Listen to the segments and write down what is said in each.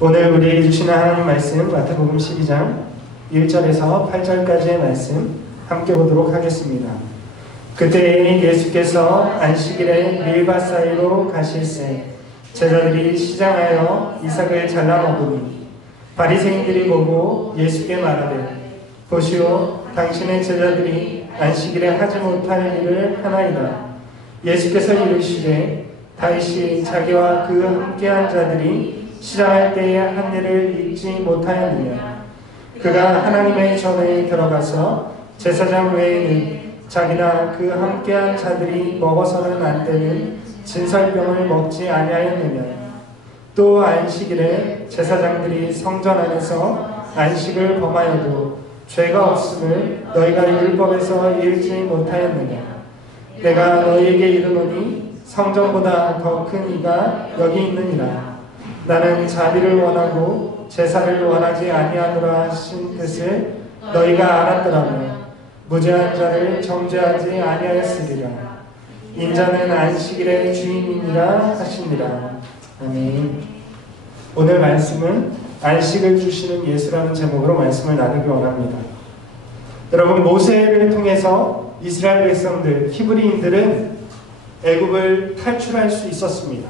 오늘 우리에게 주시는 하나님 말씀 마태복음 12장 1절에서 8절까지의 말씀 함께 보도록 하겠습니다. 그때 예수께서 안식일에 밀밭 사이로 가실새 제자들이 시장하여 이삭을 잘라 먹으니 바리새인들이 보고 예수께 말하되 보시오 당신의 제자들이 안식일에 하지 못할 일을 하나이다. 예수께서 이르시되 다윗이 자기와 그 함께한 자들이 시장할 때에 한 일을 잊지 못하였느냐. 그가 하나님의 전에 들어가서 제사장 외에는 자기나 그 함께한 자들이 먹어서는 안 되는 진설병을 먹지 아니하였느냐. 또 안식일에 제사장들이 성전 안에서 안식을 범하여도 죄가 없음을 너희가 율법에서 읽지 못하였느냐. 내가 너희에게 이르노니 성전보다 더 큰 이가 여기 있느니라. 나는 자비를 원하고 제사를 원하지 아니하노라 하신 뜻을 너희가 알았더라면 무죄한 자를 정죄하지 아니하였으리라. 인자는 안식일의 주인이니라 하시니라. 아멘. 오늘 말씀은 안식을 주시는 예수라는 제목으로 말씀을 나누기 원합니다. 여러분, 모세를 통해서 이스라엘 백성들, 히브리인들은 애굽을 탈출할 수 있었습니다.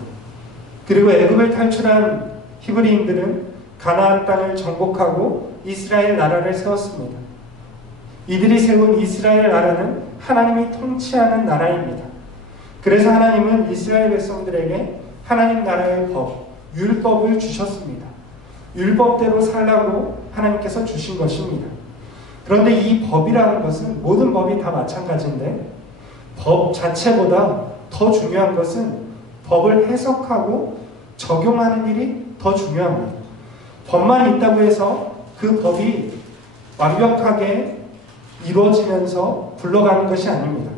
그리고 애굽을 탈출한 히브리인들은 가나안 땅을 정복하고 이스라엘 나라를 세웠습니다. 이들이 세운 이스라엘 나라는 하나님이 통치하는 나라입니다. 그래서 하나님은 이스라엘 백성들에게 하나님 나라의 법, 율법을 주셨습니다. 율법대로 살라고 하나님께서 주신 것입니다. 그런데 이 법이라는 것은 모든 법이 다 마찬가지인데 법 자체보다 더 중요한 것은 법을 해석하고 적용하는 일이 더 중요합니다. 법만 있다고 해서 그 법이 완벽하게 이루어지면서 굴러가는 것이 아닙니다.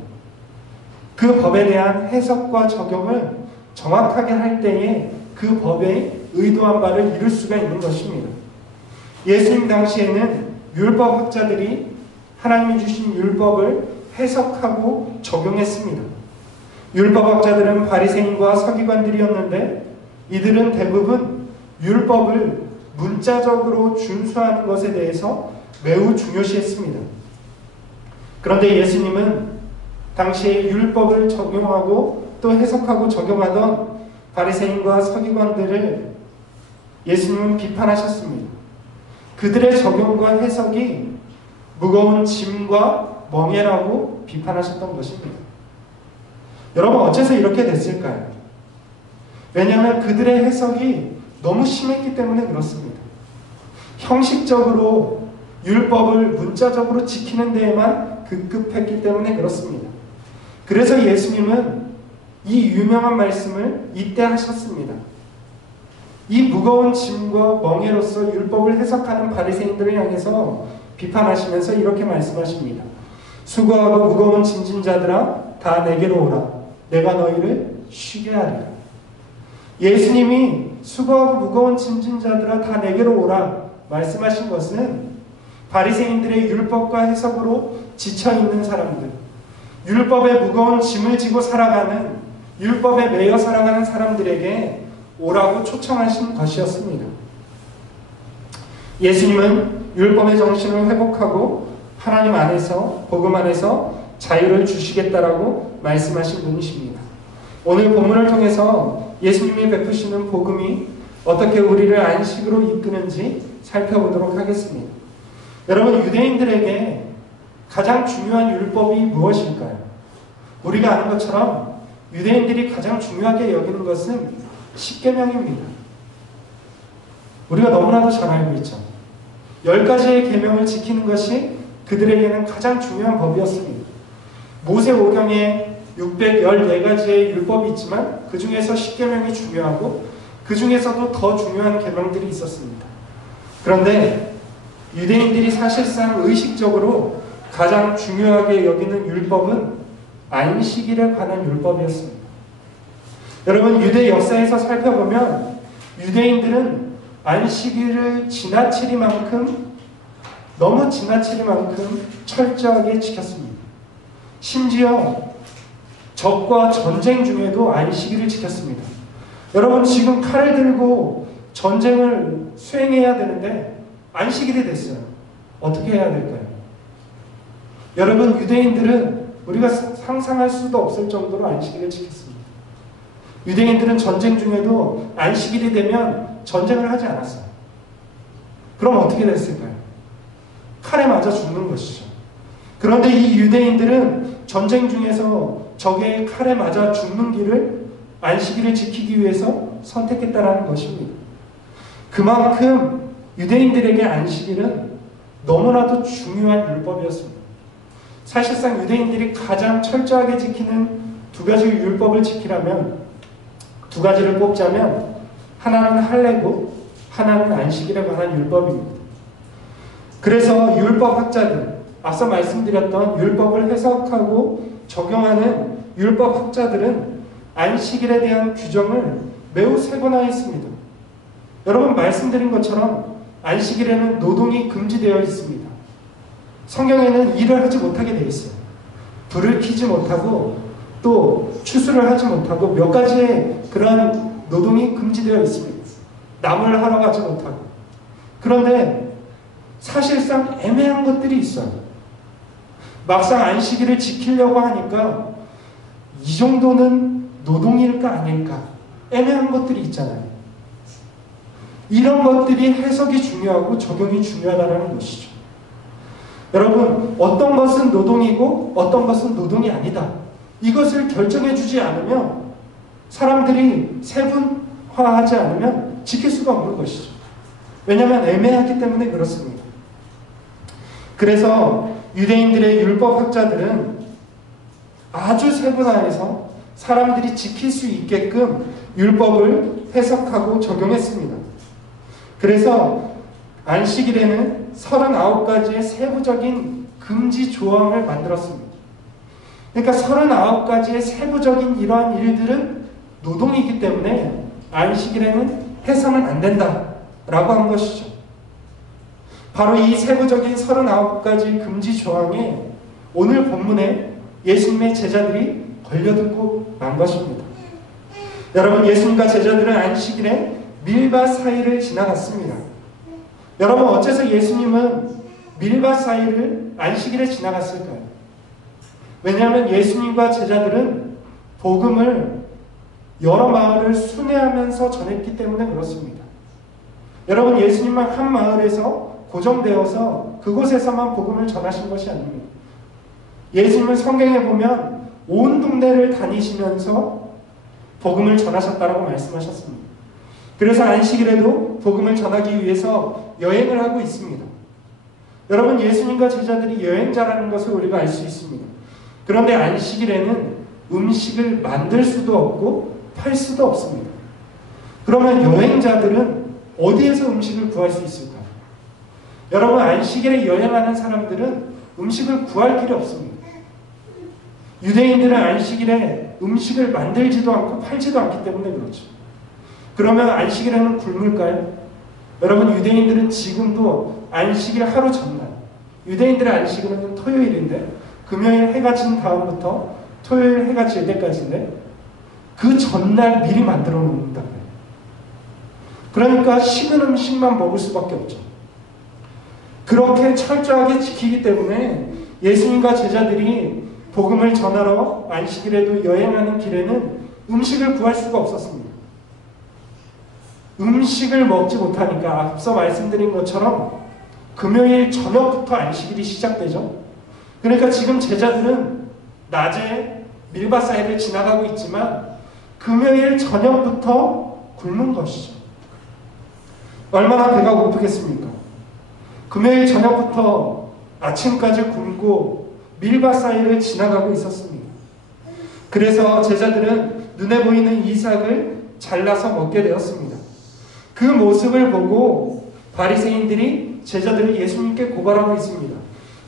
그 법에 대한 해석과 적용을 정확하게 할 때에 그 법의 의도한 바를 이룰 수가 있는 것입니다. 예수님 당시에는 율법학자들이 하나님이 주신 율법을 해석하고 적용했습니다. 율법학자들은 바리새인과 서기관들이었는데 이들은 대부분 율법을 문자적으로 준수하는 것에 대해서 매우 중요시했습니다. 그런데 예수님은 당시에 율법을 적용하고 또 해석하고 적용하던 바리새인과 서기관들을 예수님은 비판하셨습니다. 그들의 적용과 해석이 무거운 짐과 멍해라고 비판하셨던 것입니다. 여러분, 어째서 이렇게 됐을까요? 왜냐하면 그들의 해석이 너무 심했기 때문에 그렇습니다. 형식적으로 율법을 문자적으로 지키는 데에만 급급했기 때문에 그렇습니다. 그래서 예수님은 이 유명한 말씀을 이때 하셨습니다. 이 무거운 짐과 멍에로서 율법을 해석하는 바리새인들을 향해서 비판하시면서 이렇게 말씀하십니다. 수고하고 무거운 짐진 자들아 다 내게로 오라. 내가 너희를 쉬게 하리라. 예수님이 수고하고 무거운 짐진 자들아 다 내게로 오라 말씀하신 것은 바리새인들의 율법과 해석으로 지쳐있는 사람들, 율법의 무거운 짐을 지고 살아가는, 율법에 매여 살아가는 사람들에게 오라고 초청하신 것이었습니다. 예수님은 율법의 정신을 회복하고 하나님 안에서, 복음 안에서 자유를 주시겠다라고 말씀하신 분이십니다. 오늘 본문을 통해서 예수님이 베푸시는 복음이 어떻게 우리를 안식으로 이끄는지 살펴보도록 하겠습니다. 여러분, 유대인들에게 가장 중요한 율법이 무엇일까요? 우리가 아는 것처럼 유대인들이 가장 중요하게 여기는 것은 십계명입니다. 우리가 너무나도 잘 알고 있죠. 10가지의 계명을 지키는 것이 그들에게는 가장 중요한 법이었습니다. 모세오경에 614가지의 율법이 있지만 그 중에서 십계명이 중요하고 그 중에서도 더 중요한 계명들이 있었습니다. 그런데 유대인들이 사실상 의식적으로 가장 중요하게 여기는 율법은 안식일에 관한 율법이었습니다. 여러분, 유대 역사에서 살펴보면 유대인들은 안식일을 너무 지나치리만큼 철저하게 지켰습니다. 심지어 적과 전쟁 중에도 안식일을 지켰습니다. 여러분, 지금 칼을 들고 전쟁을 수행해야 되는데 안식일이 됐어요. 어떻게 해야 될까요? 여러분, 유대인들은 우리가 상상할 수도 없을 정도로 안식일을 지켰습니다. 유대인들은 전쟁 중에도 안식일이 되면 전쟁을 하지 않았어요. 그럼 어떻게 됐을까요? 칼에 맞아 죽는 것이죠. 그런데 이 유대인들은 전쟁 중에서 적의 칼에 맞아 죽는 길을 안식일을 지키기 위해서 선택했다라는 것입니다. 그만큼 유대인들에게 안식일은 너무나도 중요한 율법이었습니다. 사실상 유대인들이 가장 철저하게 지키는 두 가지 율법을 지키라면, 두 가지를 뽑자면 하나는 할례고 하나는 안식일에 관한 율법입니다. 그래서 율법학자들, 앞서 말씀드렸던 율법을 해석하고 적용하는 율법학자들은 안식일에 대한 규정을 매우 세분화했습니다. 여러분, 말씀드린 것처럼 안식일에는 노동이 금지되어 있습니다. 성경에는 일을 하지 못하게 되어 있어요. 불을 켜지 못하고 또 추수를 하지 못하고 몇 가지의 그런 노동이 금지되어 있습니다. 나무를 하러 가지 못하고. 그런데 사실상 애매한 것들이 있어요. 막상 안식일을 지키려고 하니까 이 정도는 노동일까 아닐까 애매한 것들이 있잖아요. 이런 것들이 해석이 중요하고 적용이 중요하다는 것이죠. 여러분, 어떤 것은 노동이고 어떤 것은 노동이 아니다, 이것을 결정해 주지 않으면, 사람들이 세분화하지 않으면 지킬 수가 없는 것이죠. 왜냐하면 애매하기 때문에 그렇습니다. 그래서 유대인들의 율법학자들은 아주 세분화해서 사람들이 지킬 수 있게끔 율법을 해석하고 적용했습니다. 그래서 안식일에는 39가지의 세부적인 금지 조항을 만들었습니다. 그러니까 39가지의 세부적인 이러한 일들은 노동이기 때문에 안식일에는 해서는 안 된다라고 한 것이죠. 바로 이 세부적인 39가지 금지 조항에 오늘 본문에 예수님의 제자들이 걸려들고 만 것입니다. 여러분, 예수님과 제자들은 안식일에 밀밭 사이를 지나갔습니다. 여러분, 어째서 예수님은 밀밭 사이를 안식일에 지나갔을까요? 왜냐하면 예수님과 제자들은 복음을 여러 마을을 순회하면서 전했기 때문에 그렇습니다. 여러분, 예수님은 한 마을에서 고정되어서 그곳에서만 복음을 전하신 것이 아닙니다. 예수님은 성경에 보면 온 동네를 다니시면서 복음을 전하셨다라고 말씀하셨습니다. 그래서 안식일에도 복음을 전하기 위해서 여행을 하고 있습니다. 여러분, 예수님과 제자들이 여행자라는 것을 우리가 알 수 있습니다. 그런데 안식일에는 음식을 만들 수도 없고 팔 수도 없습니다. 그러면 여행자들은 어디에서 음식을 구할 수 있을까요? 여러분, 안식일에 여행하는 사람들은 음식을 구할 길이 없습니다. 유대인들은 안식일에 음식을 만들지도 않고 팔지도 않기 때문에 그렇죠. 그러면 안식일에는 굶을까요? 여러분, 유대인들은 지금도 안식일 하루 전날, 유대인들의 안식일은 토요일인데 금요일 해가 진 다음부터 토요일 해가 질 때까지인데 그 전날 미리 만들어 놓는다. 그러니까 식은 음식만 먹을 수밖에 없죠. 그렇게 철저하게 지키기 때문에 예수님과 제자들이 복음을 전하러 안식일에도 여행하는 길에는 음식을 구할 수가 없었습니다. 음식을 먹지 못하니까 앞서 말씀드린 것처럼 금요일 저녁부터 안식일이 시작되죠. 그러니까 지금 제자들은 낮에 밀밭 사이를 지나가고 있지만 금요일 저녁부터 굶는 것이죠. 얼마나 배가 고프겠습니까? 금요일 저녁부터 아침까지 굶고 밀밭 사이를 지나가고 있었습니다. 그래서 제자들은 눈에 보이는 이삭을 잘라서 먹게 되었습니다. 그 모습을 보고 바리새인들이 제자들을 예수님께 고발하고 있습니다.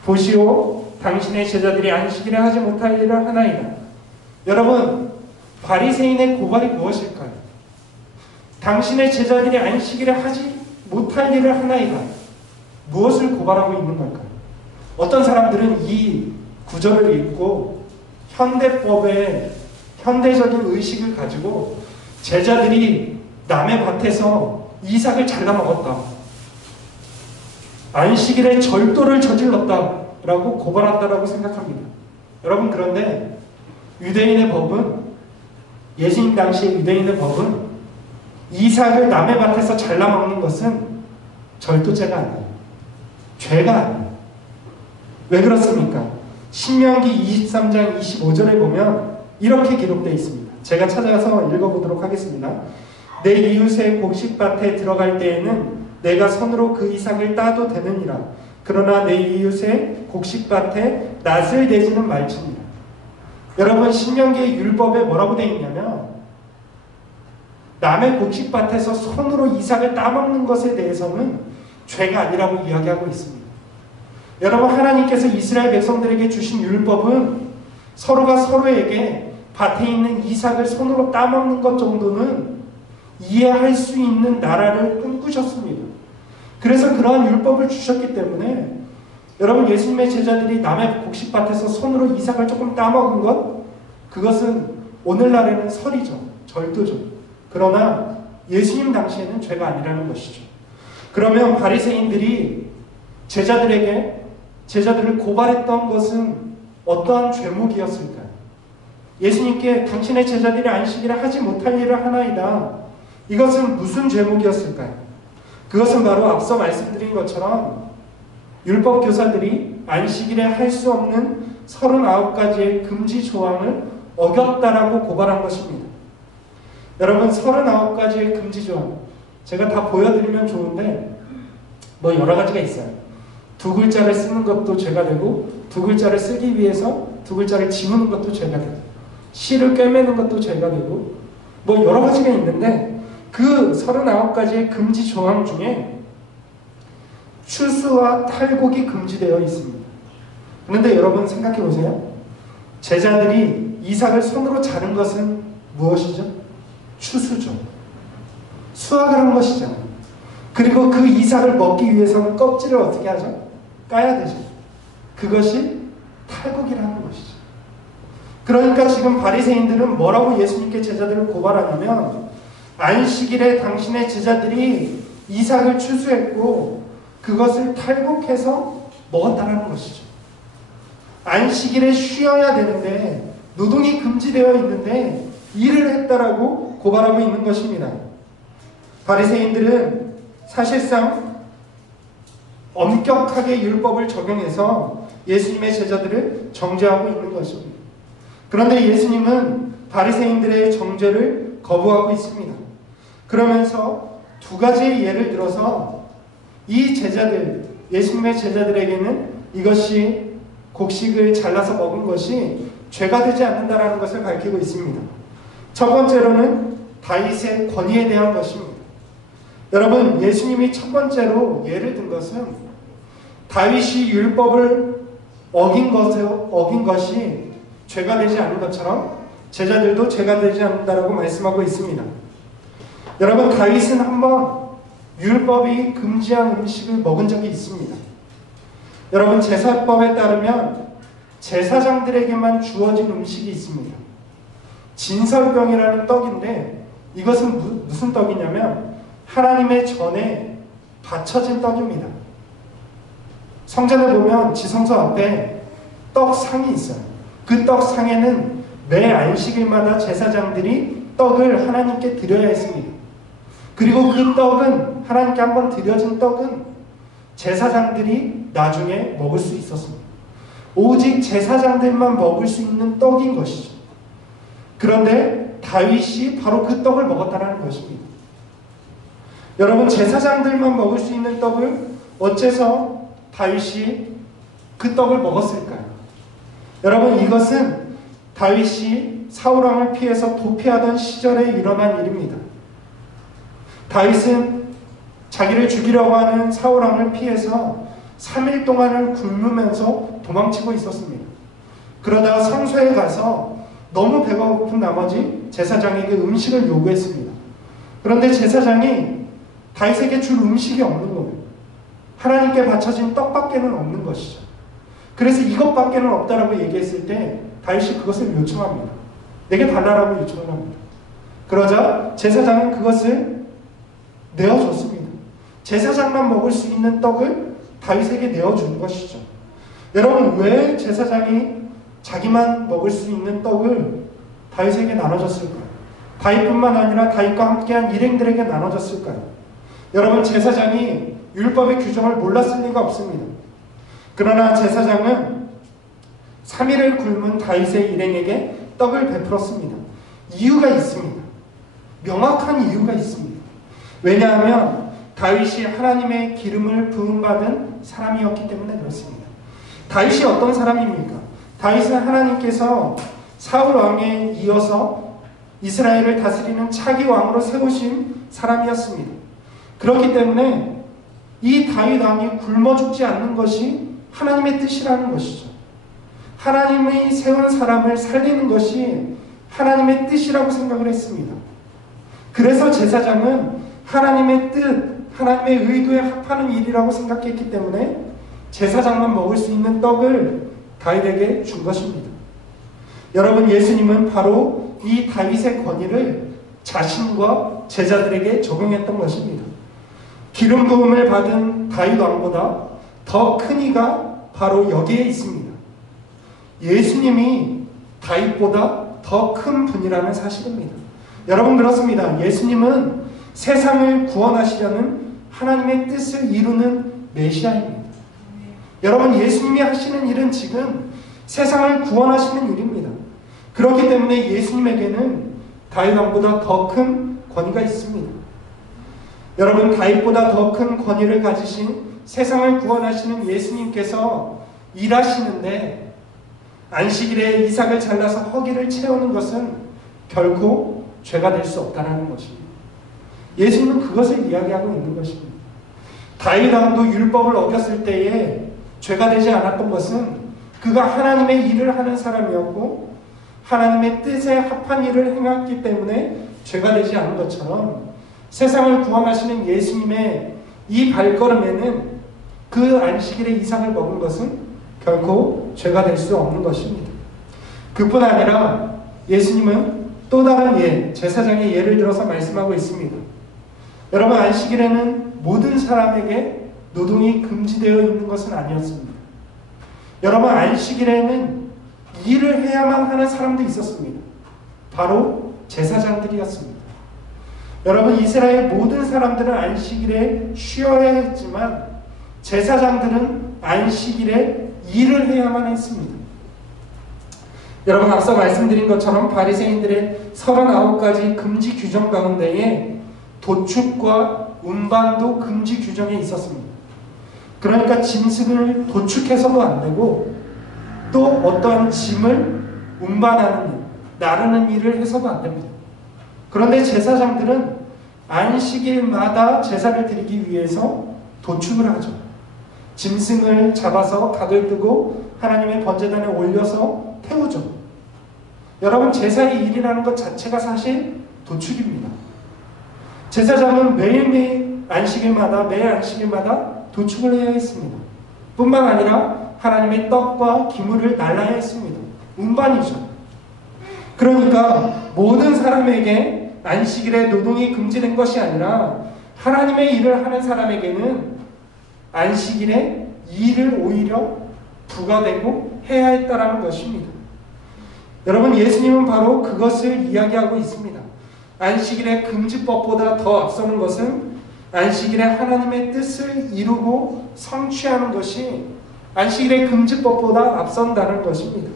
보시오, 당신의 제자들이 안식일에 하지 못할 일을 하나이다. 여러분, 바리새인의 고발이 무엇일까요? 당신의 제자들이 안식일에 하지 못할 일을 하나이다. 무엇을 고발하고 있는 걸까요? 어떤 사람들은 이 구절을 읽고 현대법의 현대적인 의식을 가지고 제자들이 남의 밭에서 이삭을 잘라 먹었다. 안식일에 절도를 저질렀다라고 고발한다라고 생각합니다. 여러분, 그런데 유대인의 법은, 예수님 당시의 유대인의 법은 이삭을 남의 밭에서 잘라 먹는 것은 절도죄가 아니에요. 죄가 아니에요. 왜 그렇습니까? 신명기 23장 25절에 보면 이렇게 기록되어 있습니다. 제가 찾아서 읽어보도록 하겠습니다. 내 이웃의 곡식밭에 들어갈 때에는 내가 손으로 그 이삭을 따도 되느니라. 그러나 내 이웃의 곡식밭에 낫을 대지는 말지니라. 여러분, 신명기의 율법에 뭐라고 되어 있냐면 남의 곡식밭에서 손으로 이삭을 따먹는 것에 대해서는 죄가 아니라고 이야기하고 있습니다. 여러분, 하나님께서 이스라엘 백성들에게 주신 율법은 서로가 서로에게 밭에 있는 이삭을 손으로 따먹는 것 정도는 이해할 수 있는 나라를 꿈꾸셨습니다. 그래서 그러한 율법을 주셨기 때문에 여러분, 예수님의 제자들이 남의 곡식밭에서 손으로 이삭을 조금 따먹은 것, 그것은 오늘날에는 설이죠. 절도죠. 그러나 예수님 당시에는 죄가 아니라는 것이죠. 그러면 바리새인들이 제자들을 고발했던 것은 어떠한 죄목이었을까요? 예수님께 당신의 제자들이 안식일에 하지 못할 일을 하나이다. 이것은 무슨 죄목이었을까요? 그것은 바로 앞서 말씀드린 것처럼 율법 교사들이 안식일에 할 수 없는 39가지의 금지 조항을 어겼다라고 고발한 것입니다. 여러분, 39가지의 금지 조항, 제가 다 보여드리면 좋은데 뭐 여러 가지가 있어요. 두 글자를 쓰는 것도 죄가 되고, 두 글자를 쓰기 위해서 두 글자를 지우는 것도 죄가 되고, 시를 꿰매는 것도 죄가 되고, 뭐 여러 가지가 있는데 그 39가지의 금지 조항 중에 추수와 탈곡이 금지되어 있습니다. 그런데 여러분, 생각해 보세요. 제자들이 이삭을 손으로 자른 것은 무엇이죠? 추수죠. 수확을 한 것이잖아요. 그리고 그 이삭을 먹기 위해서는 껍질을 어떻게 하죠? 까야 되죠. 그것이 탈곡이라는 것이죠. 그러니까 지금 바리새인들은 뭐라고 예수님께 제자들을 고발하냐면, 안식일에 당신의 제자들이 이삭을 추수했고 그것을 탈곡해서 먹었다는 것이죠. 안식일에 쉬어야 되는데, 노동이 금지되어 있는데 일을 했다라고 고발하고 있는 것입니다. 바리새인들은 사실상 엄격하게 율법을 적용해서 예수님의 제자들을 정죄하고 있는 것입니다. 그런데 예수님은 바리새인들의 정죄를 거부하고 있습니다. 그러면서 두 가지의 예를 들어서 이 제자들, 예수님의 제자들에게는 이것이 곡식을 잘라서 먹은 것이 죄가 되지 않는다라는 것을 밝히고 있습니다. 첫 번째로는 다윗의 권위에 대한 것입니다. 여러분, 예수님이 첫 번째로 예를 든 것은 다윗이 율법을 어긴 것이 죄가 되지 않은 것처럼 제자들도 죄가 되지 않는다라고 말씀하고 있습니다. 여러분, 다윗은 한번 율법이 금지한 음식을 먹은 적이 있습니다. 여러분, 제사법에 따르면 제사장들에게만 주어진 음식이 있습니다. 진설병이라는 떡인데, 이것은 무슨 떡이냐면 하나님의 전에 바쳐진 떡입니다. 성전에 보면 지성소 앞에 떡상이 있어요. 그 떡상에는 매 안식일마다 제사장들이 떡을 하나님께 드려야 했습니다. 그리고 그 떡은, 하나님께 한번 드려진 떡은 제사장들이 나중에 먹을 수 있었습니다. 오직 제사장들만 먹을 수 있는 떡인 것이죠. 그런데 다윗이 바로 그 떡을 먹었다는 것입니다. 여러분, 제사장들만 먹을 수 있는 떡을 어째서 다윗이 그 떡을 먹었을까요? 여러분, 이것은 다윗이 사울왕을 피해서 도피하던 시절에 일어난 일입니다. 다윗은 자기를 죽이려고 하는 사울왕을 피해서 3일 동안을 굶으면서 도망치고 있었습니다. 그러다가 성소에 가서 너무 배가 고픈 나머지 제사장에게 음식을 요구했습니다. 그런데 제사장이 다윗에게 줄 음식이 없는 거예요. 하나님께 바쳐진 떡밖에는 없는 것이죠. 그래서 이것밖에는 없다라고 얘기했을 때 다윗이 그것을 요청합니다. 내게 달라라고 요청을 합니다. 그러자 제사장은 그것을 내어줬습니다. 제사장만 먹을 수 있는 떡을 다윗에게 내어준 것이죠. 여러분, 왜 제사장이 자기만 먹을 수 있는 떡을 다윗에게 나눠줬을까요? 다윗뿐만 아니라 다윗과 함께한 일행들에게 나눠줬을까요? 여러분, 제사장이 율법의 규정을 몰랐을 리가 없습니다. 그러나 제사장은 3일을 굶은 다윗의 일행에게 떡을 베풀었습니다. 이유가 있습니다. 명확한 이유가 있습니다. 왜냐하면 다윗이 하나님의 기름을 부음받은 사람이었기 때문에 그렇습니다. 다윗이 어떤 사람입니까? 다윗은 하나님께서 사울 왕에 이어서 이스라엘을 다스리는 차기 왕으로 세우신 사람이었습니다. 그렇기 때문에 이 다윗 왕이 굶어 죽지 않는 것이 하나님의 뜻이라는 것이죠. 하나님이 세운 사람을 살리는 것이 하나님의 뜻이라고 생각을 했습니다. 그래서 제사장은 하나님의 뜻, 하나님의 의도에 합하는 일이라고 생각했기 때문에 제사장만 먹을 수 있는 떡을 다윗에게 준 것입니다. 여러분, 예수님은 바로 이 다윗의 권위를 자신과 제자들에게 적용했던 것입니다. 기름 부음을 받은 다윗 왕보다 더 큰 이가 바로 여기에 있습니다. 예수님이 다윗보다 더 큰 분이라는 사실입니다. 여러분, 그렇습니다. 예수님은 세상을 구원하시려는 하나님의 뜻을 이루는 메시아입니다. 여러분, 예수님이 하시는 일은 지금 세상을 구원하시는 일입니다. 그렇기 때문에 예수님에게는 다윗 왕보다 더 큰 권위가 있습니다. 여러분, 다윗보다 더 큰 권위를 가지신 세상을 구원하시는 예수님께서 일하시는데 안식일에 이삭을 잘라서 허기를 채우는 것은 결코 죄가 될 수 없다는 것입니다. 예수님은 그것을 이야기하고 있는 것입니다. 다윗 왕도 율법을 어겼을 때에 죄가 되지 않았던 것은 그가 하나님의 일을 하는 사람이었고 하나님의 뜻에 합한 일을 행했기 때문에 죄가 되지 않은 것처럼 세상을 구원하시는 예수님의 이 발걸음에는 그 안식일에 이삭을 먹은 것은 결코 죄가 될 수 없는 것입니다. 그뿐 아니라 예수님은 또 다른 예, 제사장의 예를 들어서 말씀하고 있습니다. 여러분, 안식일에는 모든 사람에게 노동이 금지되어 있는 것은 아니었습니다. 여러분, 안식일에는 일을 해야만 하는 사람도 있었습니다. 바로 제사장들이었습니다. 여러분, 이스라엘 모든 사람들은 안식일에 쉬어야 했지만 제사장들은 안식일에 일을 해야만 했습니다. 여러분, 앞서 말씀드린 것처럼 바리새인들의 39가지 금지 규정 가운데에 도축과 운반도 금지 규정에 있었습니다. 그러니까 짐승을 도축해서도 안 되고 또 어떠한 짐을 운반하는 일, 나르는 일을 해서도 안 됩니다. 그런데 제사장들은 안식일마다 제사를 드리기 위해서 도축을 하죠. 짐승을 잡아서 각을 뜨고 하나님의 번제단에 올려서 태우죠. 여러분, 제사의 일이라는 것 자체가 사실 도축입니다. 제사장은 매일매일 안식일마다 매 안식일마다 도축을 해야 했습니다. 뿐만 아니라 하나님의 떡과 기물을 날라야 했습니다. 운반이죠. 그러니까 모든 사람에게 안식일에 노동이 금지된 것이 아니라 하나님의 일을 하는 사람에게는 안식일에 일을 오히려 부과되고 해야 했다라는 것입니다. 여러분, 예수님은 바로 그것을 이야기하고 있습니다. 안식일의 금지법보다 더 앞서는 것은 안식일에 하나님의 뜻을 이루고 성취하는 것이 안식일의 금지법보다 앞선다는 것입니다.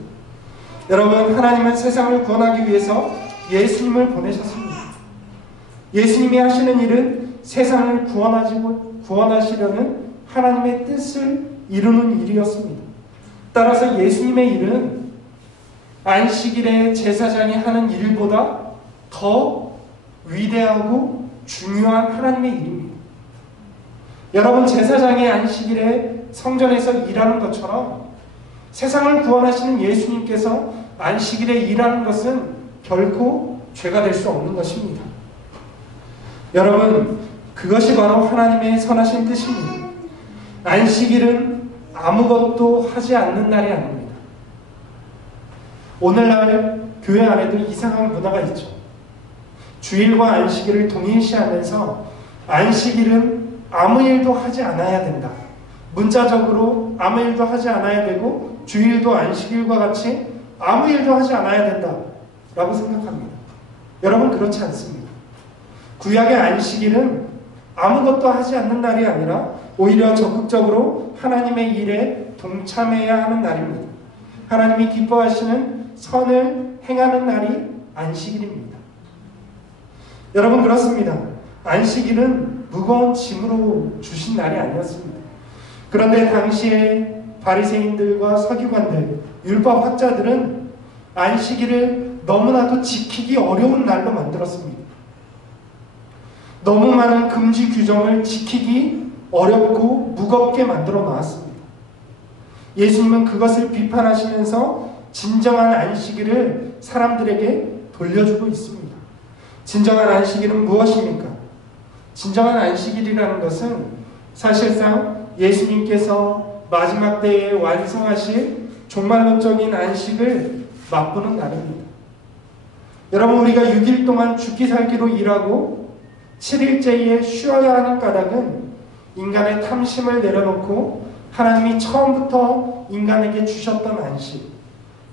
여러분, 하나님은 세상을 구원하기 위해서 예수님을 보내셨습니다. 예수님이 하시는 일은 세상을 구원하시려는 하나님의 뜻을 이루는 일이었습니다. 따라서 예수님의 일은 안식일에 제사장이 하는 일보다 더 위대하고 중요한 하나님의 일입니다. 여러분, 제사장이 안식일에 성전에서 일하는 것처럼 세상을 구원하시는 예수님께서 안식일에 일하는 것은 결코 죄가 될 수 없는 것입니다. 여러분, 그것이 바로 하나님의 선하신 뜻입니다. 안식일은 아무것도 하지 않는 날이 아닙니다. 오늘날 교회 안에도 이상한 문화가 있죠. 주일과 안식일을 동일시하면서 안식일은 아무 일도 하지 않아야 된다. 문자적으로 아무 일도 하지 않아야 되고 주일도 안식일과 같이 아무 일도 하지 않아야 된다 라고 생각합니다. 여러분, 그렇지 않습니다. 구약의 안식일은 아무것도 하지 않는 날이 아니라 오히려 적극적으로 하나님의 일에 동참해야 하는 날입니다. 하나님이 기뻐하시는 선을 행하는 날이 안식일입니다. 여러분, 그렇습니다. 안식일은 무거운 짐으로 주신 날이 아니었습니다. 그런데 당시에 바리새인들과 서기관들, 율법학자들은 안식일을 너무나도 지키기 어려운 날로 만들었습니다. 너무 많은 금지 규정을 지키기 어렵고 무겁게 만들어 놓았습니다. 예수님은 그것을 비판하시면서 진정한 안식일을 사람들에게 돌려주고 있습니다. 진정한 안식일은 무엇입니까? 진정한 안식일이라는 것은 사실상 예수님께서 마지막 때에 완성하실 종말론적인 안식을 맛보는 날입니다. 여러분, 우리가 6일 동안 죽기 살기로 일하고 7일째에 쉬어야 하는 까닭은 인간의 탐심을 내려놓고 하나님이 처음부터 인간에게 주셨던 안식,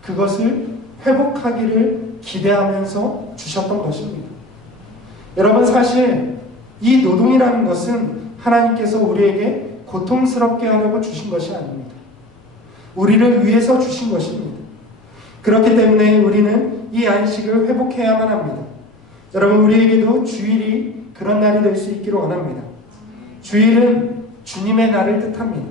그것을 회복하기를 기대하면서 주셨던 것입니다. 여러분, 사실 이 노동이라는 것은 하나님께서 우리에게 고통스럽게 하려고 주신 것이 아닙니다. 우리를 위해서 주신 것입니다. 그렇기 때문에 우리는 이 안식을 회복해야만 합니다. 여러분, 우리에게도 주일이 그런 날이 될 수 있기를 원합니다. 주일은 주님의 날을 뜻합니다.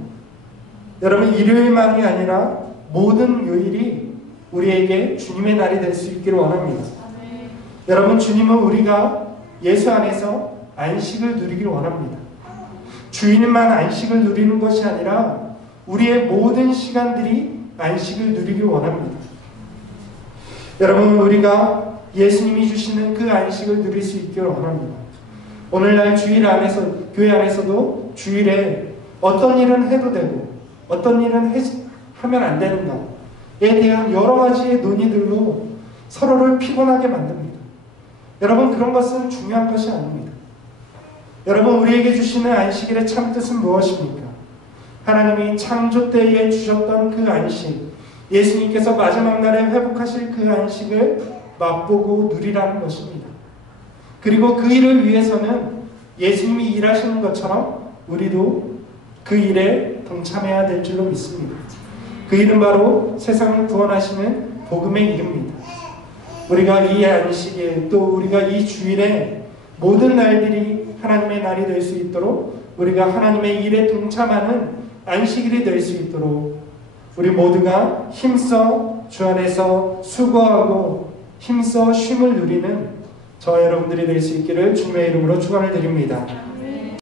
여러분, 일요일만이 아니라 모든 요일이 우리에게 주님의 날이 될 수 있기를 원합니다. 여러분, 주님은 우리가 예수 안에서 안식을 누리기를 원합니다. 주일만 안식을 누리는 것이 아니라 우리의 모든 시간들이 안식을 누리기를 원합니다. 여러분, 우리가 예수님이 주시는 그 안식을 누릴 수 있기를 원합니다. 오늘날 주일 안에서, 교회 안에서도 주일에 어떤 일은 해도 되고 어떤 일은 하면 안 되는가에 대한 여러 가지의 논의들로 서로를 피곤하게 만듭니다. 여러분, 그런 것은 중요한 것이 아닙니다. 여러분, 우리에게 주시는 안식일의 참 뜻은 무엇입니까? 하나님이 창조 때에 주셨던 그 안식, 예수님께서 마지막 날에 회복하실 그 안식을 맛보고 누리라는 것입니다. 그리고 그 일을 위해서는 예수님이 일하시는 것처럼 우리도 그 일에 동참해야 될 줄로 믿습니다. 그 일은 바로 세상을 구원하시는 복음의 일입니다. 우리가 이 안식에, 또 우리가 이 주일에 모든 날들이 하나님의 날이 될 수 있도록, 우리가 하나님의 일에 동참하는 안식일이 될 수 있도록 우리 모두가 힘써 주 안에서 수고하고 힘써 쉼을 누리는 저와 여러분들이 될 수 있기를 주님의 이름으로 축원을 드립니다.